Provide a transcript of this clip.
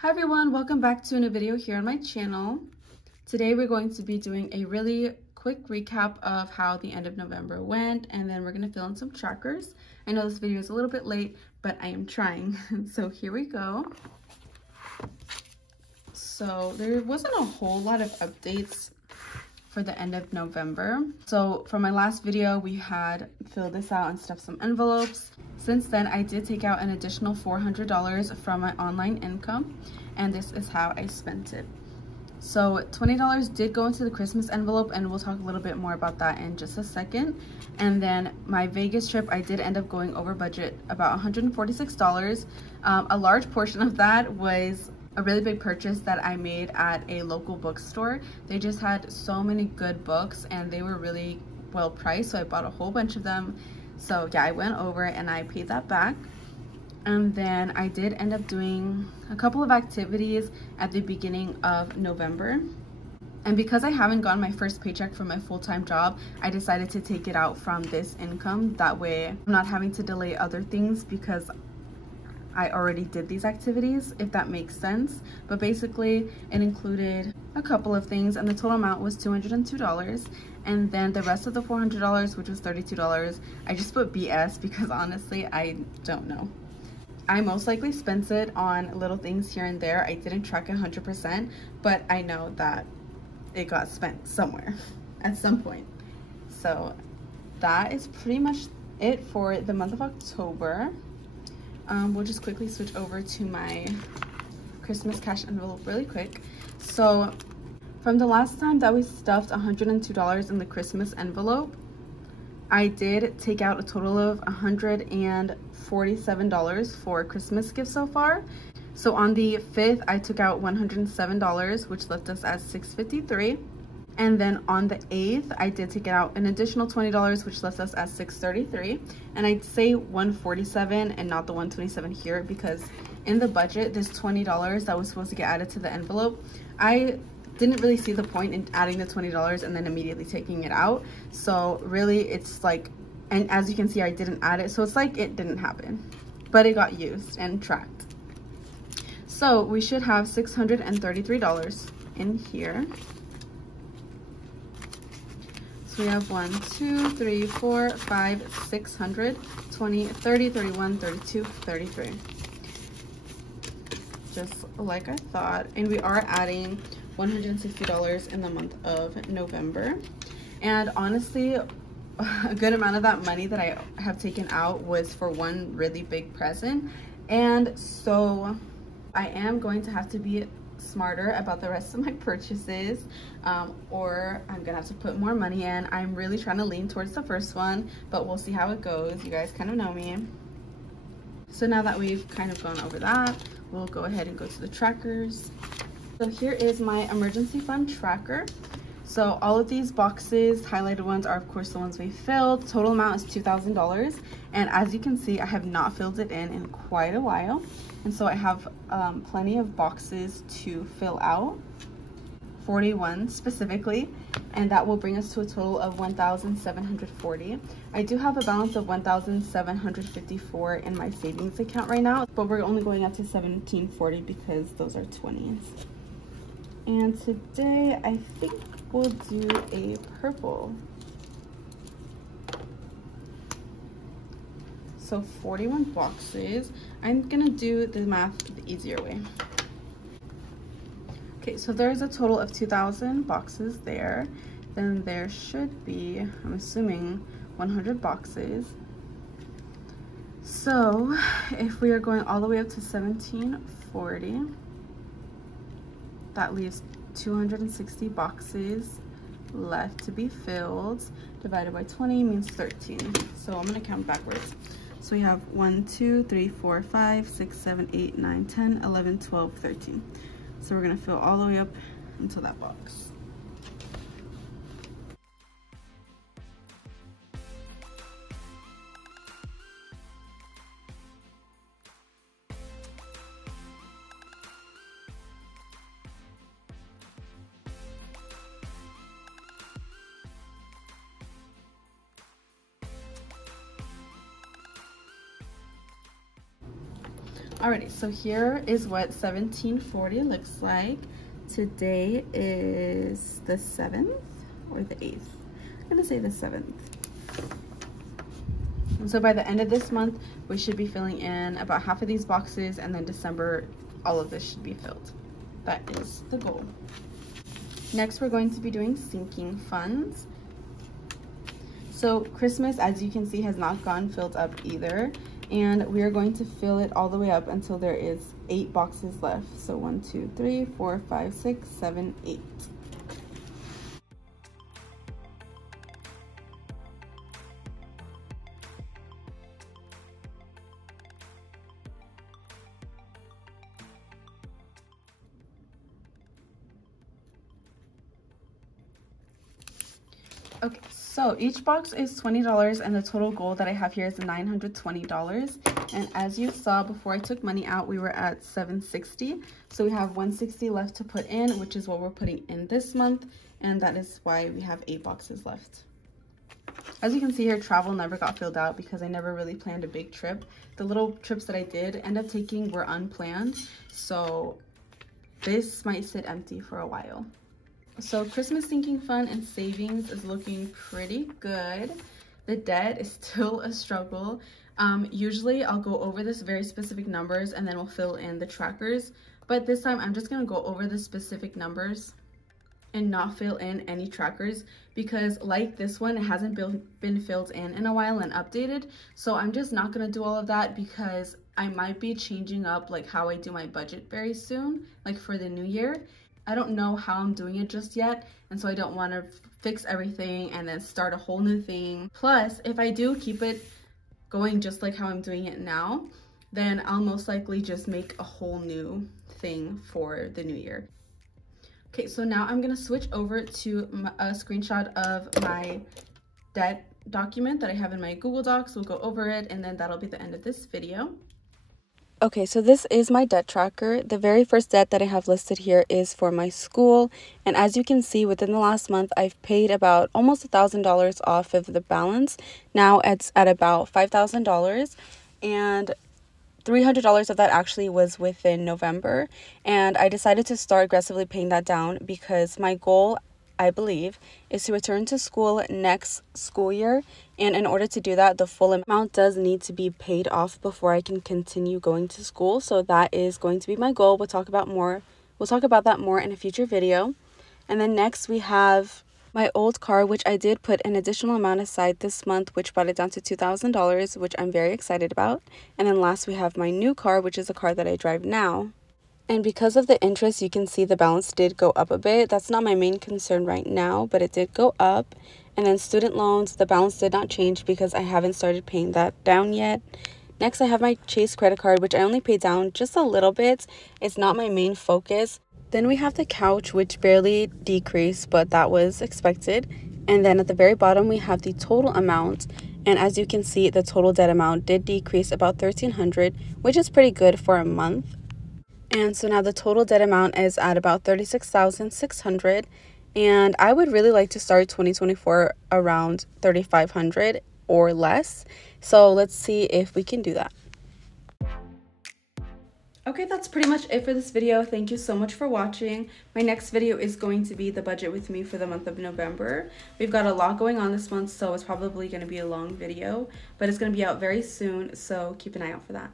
Hi everyone, welcome back to a new video here on my channel. Today we're going to be doing a really quick recap of how the end of November went, and then we're going to fill in some trackers. I know this video is a little bit late, but I am trying. So here we go. So there wasn't a whole lot of updates for the end of November. So for my last video, we had filled this out and stuffed some envelopes. Since then, I did take out an additional $400 from my online income, and this is how I spent it. So $20 did go into the Christmas envelope, and we'll talk a little bit more about that in just a second. And then my Vegas trip, I did end up going over budget about $146. A large portion of that was a really big purchase that I made at a local bookstore. They just had so many good books and they were really well priced, so I bought a whole bunch of them. So yeah, I went over and I paid that back. And then I did end up doing a couple of activities at the beginning of November. And because I haven't gotten my first paycheck from my full-time job, I decided to take it out from this income. That way I'm not having to delay other things because I already did these activities, if that makes sense. But basically it included a couple of things, and the total amount was $202. And then the rest of the $400, which was $32, I just put BS because honestly I don't know. I most likely spent it on little things here and there. I didn't track it 100%, but I know that it got spent somewhere at some point. So that is pretty much it for the month of October. We'll just quickly switch over to my Christmas cash envelope really quick. So from the last time that we stuffed $102 in the Christmas envelope, I did take out a total of $147 for Christmas gifts so far. So on the 5th, I took out $107, which left us at $653. And then on the 8th, I did take out an additional $20, which left us at $633. And I'd say $147 and not the $127 here because in the budget, this $20 that was supposed to get added to the envelope, I didn't really see the point in adding the $20 and then immediately taking it out. So really it's like, and as you can see, I didn't add it. So it's like it didn't happen, but it got used and tracked. So we should have $633 in here. We have 1, 2, 3, 4, 5, 600, 20, 30, 31, 32, 33. Just like I thought. And we are adding $160 in the month of November. And honestly, a good amount of that money that I have taken out was for one really big present. And so I am going to have to be smarter about the rest of my purchases, or I'm gonna have to put more money in. I'm really trying to lean towards the first one, but we'll see how it goes. You guys kind of know me. So now that we've kind of gone over that, we'll go ahead and go to the trackers. So here is my emergency fund tracker. So all of these boxes, highlighted ones, are of course the ones we filled. Total amount is $2,000, and as you can see, I have not filled it in quite a while. And so I have plenty of boxes to fill out, 41 specifically, and that will bring us to a total of 1,740. I do have a balance of 1,754 in my savings account right now, but we're only going up to 1,740 because those are 20s. And today I think we'll do a purple. So 41 boxes. I'm gonna do the math the easier way. Okay, so there's a total of 2,000 boxes there. Then there should be, I'm assuming, 100 boxes. So if we are going all the way up to 1,740, that leaves 260 boxes left to be filled. Divided by 20 means 13. So I'm gonna count backwards. So we have 1, 2, 3, 4, 5, 6, 7, 8, 9, 10, 11, 12, 13. So we're gonna fill all the way up into that box. Alrighty, so here is what 1740 looks like. Today is the 7th or the 8th. I'm gonna say the 7th. And so by the end of this month, we should be filling in about half of these boxes, and then December, all of this should be filled. That is the goal. Next, we're going to be doing sinking funds. So Christmas, as you can see, has not gone filled up either. And we are going to fill it all the way up until there is 8 boxes left. So 1, 2, 3, 4, 5, 6, 7, 8. Okay, so each box is $20, and the total goal that I have here is $920. And as you saw before I took money out, we were at $760. So we have $160 left to put in, which is what we're putting in this month. And that is why we have 8 boxes left. As you can see here, travel never got filled out because I never really planned a big trip. The little trips that I did end up taking were unplanned. So this might sit empty for a while. So Christmas sinking fund and savings is looking pretty good. The debt is still a struggle. Usually I'll go over this very specific numbers and then we'll fill in the trackers. But this time I'm just gonna go over the specific numbers and not fill in any trackers, because like this one, it hasn't been filled in a while and updated. So I'm just not gonna do all of that because I might be changing up like how I do my budget very soon, like for the new year. I don't know how I'm doing it just yet, and so I don't want to fix everything and then start a whole new thing. Plus, if I do keep it going just like how I'm doing it now, then I'll most likely just make a whole new thing for the new year. Okay, so now I'm gonna switch over to a screenshot of my debt document that I have in my Google Docs. We'll go over it, and then that'll be the end of this video. Okay, so this is my debt tracker. The very first debt that I have listed here is for my school. And as you can see, within the last month, I've paid about almost $1,000 off of the balance. Now it's at about $5,000. And $300 of that actually was within November. And I decided to start aggressively paying that down because my goal, I believe, is to return to school next school year. And in order to do that, the full amount does need to be paid off before I can continue going to school. So that is going to be my goal. We'll talk about that more in a future video. And then next we have my old car, which I did put an additional amount aside this month, which brought it down to $2,000, which I'm very excited about. And then last we have my new car, which is the car that I drive now. And because of the interest, you can see the balance did go up a bit. That's not my main concern right now, but it did go up. And then student loans, the balance did not change because I haven't started paying that down yet. Next, I have my Chase credit card, which I only paid down just a little bit. It's not my main focus. Then we have the couch, which barely decreased, but that was expected. And then at the very bottom, we have the total amount. And as you can see, the total debt amount did decrease about $1,300, which is pretty good for a month. And so now the total debt amount is at about $36,600. And I would really like to start 2024 around $3,500 or less. So let's see if we can do that. Okay, that's pretty much it for this video. Thank you so much for watching. My next video is going to be the budget with me for the month of November. We've got a lot going on this month, so it's probably going to be a long video, but it's going to be out very soon, so keep an eye out for that.